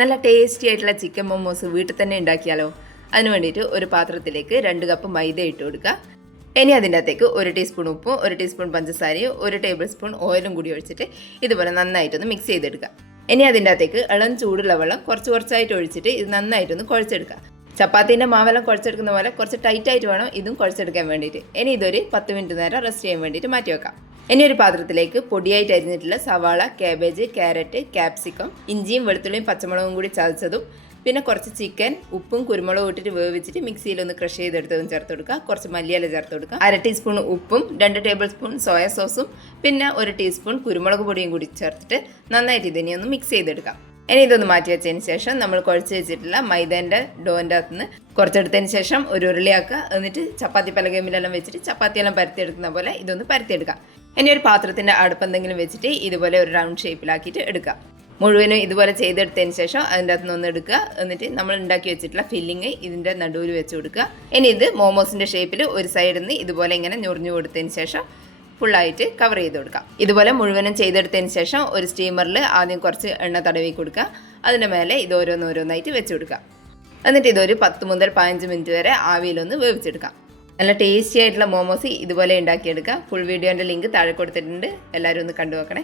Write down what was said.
നല്ല ടേസ്റ്റി ആയിട്ടുള്ള ചിക്കൻ മോമോസ് വീട്ടിൽ തന്നെ ഉണ്ടാക്കിയാലോ? അതിന് വേണ്ടിയിട്ട് ഒരു പാത്രത്തിലേക്ക് 2 കപ്പ് മൈദ ഇട്ട് കൊടുക്കുക. ഇനി അതിൻ്റെ അകത്തേക്ക് 1 ടീസ്പൂൺ ഉപ്പും 1 ടീസ്പൂൺ പഞ്ചസാരയും 1 ടേബിൾ സ്പൂൺ ഓയിലും കൂടി ഒഴിച്ചിട്ട് ഇതുപോലെ നന്നായിട്ടൊന്ന് മിക്സ് ചെയ്തെടുക്കുക. ഇനി അതിൻ്റെ അകത്തേക്ക് ഇളം ചൂടുള്ള വെള്ളം കുറച്ചായിട്ട് ഒഴിച്ചിട്ട് ഇത് നന്നായിട്ടൊന്ന് കുഴച്ചെടുക്കുക. ചപ്പാത്തീൻ്റെ മാവെല്ലാം കുഴച്ചെടുക്കുന്ന പോലെ കുറച്ച് ടൈറ്റായിട്ട് വേണം ഇതും കുഴച്ചെടുക്കാൻ വേണ്ടിയിട്ട്. ഇനി ഇതൊരു 10 മിനിറ്റ് നേരം റെസ്റ്റ് ചെയ്യാൻ വേണ്ടിയിട്ട് മാറ്റി വെക്കാം. ഇനി ഒരു പാത്രത്തിലേക്ക് പൊടിയായിട്ട് അരിഞ്ഞിട്ടുള്ള സവാള, കാബേജ്, ക്യാരറ്റ്, ക്യാപ്സിക്കം, ഇഞ്ചിയും വെളുത്തുള്ളിയും പച്ചമുളകും കൂടി ചതച്ചതും പിന്നെ കുറച്ച് ചിക്കൻ ഉപ്പും കുരുമുളകും ഇട്ടിട്ട് വേവിച്ചിട്ട് മിക്സിയിലൊന്ന് ക്രഷ് ചെയ്തെടുത്തതും ചേർത്ത് കൊടുക്കുക. കുറച്ച് മല്ലിയില ചേർത്ത് കൊടുക്കുക. 1/2 ടീസ്പൂൺ ഉപ്പും 2 ടേബിൾ സ്പൂൺ സോയ സോസും പിന്നെ 1 ടീസ്പൂൺ കുരുമുളക് പൊടിയും കൂടി ചേർത്തിട്ട് നന്നായിട്ട് ഇതിനെ ഒന്ന് മിക്സ് ചെയ്തെടുക്കാം. ഇനി ഇതൊന്ന് മാറ്റി വെച്ചതിന് ശേഷം നമ്മൾ കുഴച്ച് വെച്ചിട്ടുള്ള മൈദേൻ്റെ ഡോൻ്റെ അകത്തുനിന്ന് കുറച്ചെടുത്തതിന് ശേഷം ഒരു ഉരുളിയാക്കുക. എന്നിട്ട് ചപ്പാത്തി പലകേമിലെല്ലാം വെച്ചിട്ട് ചപ്പാത്തിയെല്ലാം പരത്തിയെടുക്കുന്ന പോലെ ഇതൊന്ന് പരത്തിയെടുക്കാം. ഇനി ഒരു പാത്രത്തിൻ്റെ അടുപ്പെന്തെങ്കിലും വെച്ചിട്ട് ഇതുപോലെ ഒരു റൗണ്ട് ഷേപ്പിലാക്കിയിട്ട് എടുക്കുക. മുഴുവനും ഇതുപോലെ ചെയ്തെടുത്തതിന് ശേഷം അതിൻ്റെ അകത്തുനിന്ന് ഒന്ന് എടുക്കുക. എന്നിട്ട് നമ്മൾ ഉണ്ടാക്കി വെച്ചിട്ടുള്ള ഫില്ലിങ് ഇതിൻ്റെ നടുവിൽ വെച്ച് കൊടുക്കുക. ഇനി ഇത് മോമോസിൻ്റെ ഷേപ്പിൽ ഒരു സൈഡിൽ നിന്ന് ഇതുപോലെ ഇങ്ങനെ ഞൊറിഞ്ഞു കൊടുത്തതിന് ശേഷം ഫുള്ളായിട്ട് കവർ ചെയ്ത് കൊടുക്കാം. ഇതുപോലെ മുഴുവനും ചെയ്തെടുത്തതിന് ശേഷം ഒരു സ്റ്റീമറിൽ ആദ്യം കുറച്ച് എണ്ണ തടവി കൊടുക്കുക. അതിൻ്റെ മേലെ ഇത് ഓരോന്നോരോന്നായിട്ട് വെച്ച് കൊടുക്കുക. എന്നിട്ട് ഇതൊരു 10 മുതൽ 15 മിനിറ്റ് വരെ ആവിയിലൊന്ന് വേവിച്ചെടുക്കാം. നല്ല ടേസ്റ്റി ആയിട്ടുള്ള മോമോസ് ഇതുപോലെ ഉണ്ടാക്കിയെടുക്കുക. ഫുൾ വീഡിയോൻ്റെ ലിങ്ക് താഴെ കൊടുത്തിട്ടുണ്ട്. എല്ലാവരും ഒന്ന് കണ്ടു നോക്കണേ.